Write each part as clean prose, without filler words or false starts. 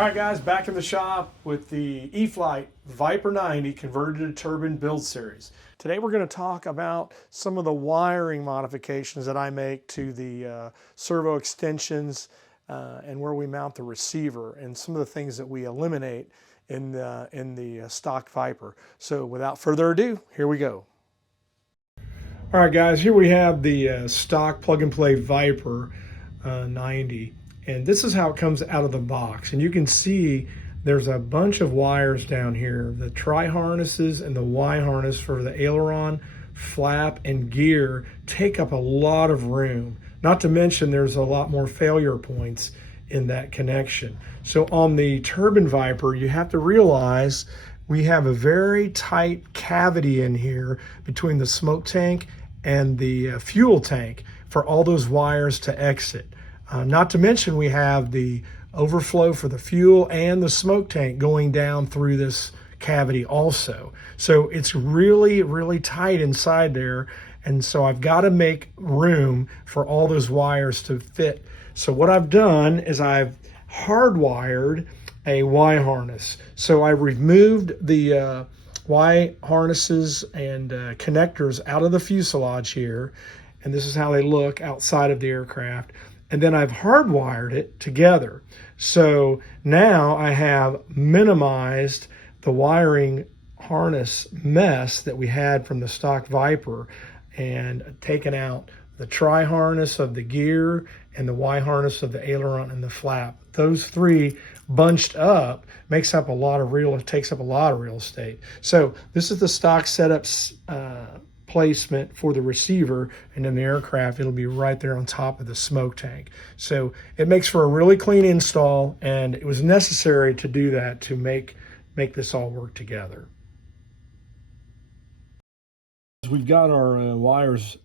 All right, guys, back in the shop with the Eflite Viper90 converted to turbine build series. Today we're going to talk about some of the wiring modifications that I make to the servo extensions and where we mount the receiver, and some of the things that we eliminate in the stock Viper. So without further ado, here we go. All right, guys, here we have the stock plug-and-play Viper 90. And this is how it comes out of the box. And you can see there's a bunch of wires down here. The tri-harnesses and the Y-harness for the aileron, flap, and gear take up a lot of room. Not to mention there's a lot more failure points in that connection. So on the turbine Viper, you have to realize we have a very tight cavity in here between the smoke tank and the fuel tank for all those wires to exit. Not to mention we have the overflow for the fuel and the smoke tank going down through this cavity also. So it's really, really tight inside there. And so I've got to make room for all those wires to fit. So what I've done is I've hardwired a Y harness. So I removed the Y harnesses and connectors out of the fuselage here. And this is how they look outside of the aircraft. And then I've hardwired it together. So now I have minimized the wiring harness mess that we had from the stock Viper and taken out the tri-harness of the gear and the Y-harness of the aileron and the flap. Those three bunched up takes up a lot of real estate. So this is the stock setups placement for the receiver, and in the aircraft it'll be right there on top of the smoke tank. So it makes for a really clean install, and it was necessary to do that to make this all work together. We've got our wires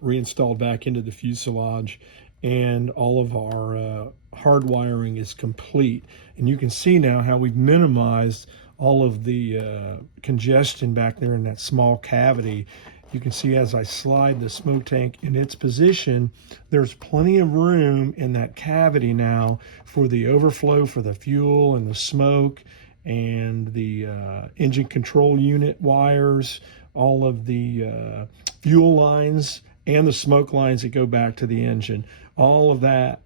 reinstalled back into the fuselage, and all of our hard wiring is complete, and you can see now how we've minimized all of the congestion back there in that small cavity. You can see as I slide the smoke tank in its position, there's plenty of room in that cavity now for the overflow for the fuel and the smoke and the engine control unit wires, all of the fuel lines and the smoke lines that go back to the engine. All of that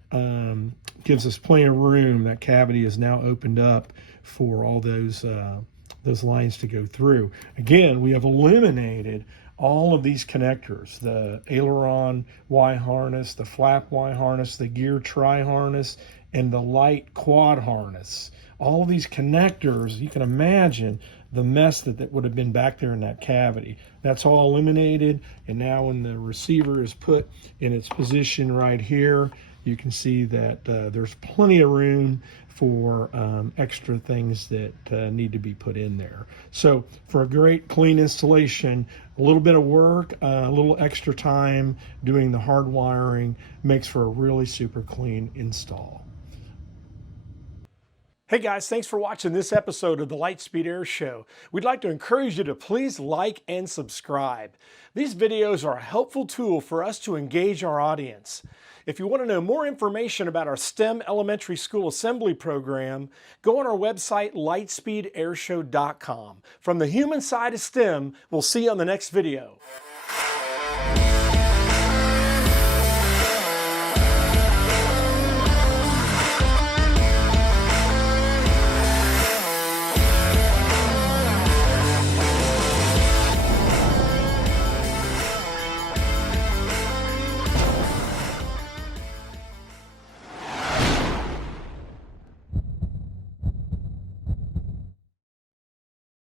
gives us plenty of room. That cavity is now opened up for all those lines to go through. Again, we have eliminated all of these connectors, the aileron Y harness, the flap Y harness, the gear tri harness, and the light quad harness. All of these connectors, you can imagine the mess that would have been back there in that cavity. That's all eliminated, and now when the receiver is put in its position right here, you can see that there's plenty of room for extra things that need to be put in there. So for a great clean installation, a little bit of work, a little extra time doing the hard wiring makes for a really super clean install. Hey guys, thanks for watching this episode of the Lightspeed Air Show. We'd like to encourage you to please like and subscribe. These videos are a helpful tool for us to engage our audience. If you want to know more information about our STEM Elementary School Assembly program, go on our website, lightspeedairshow.com. From the human side of STEM, we'll see you on the next video.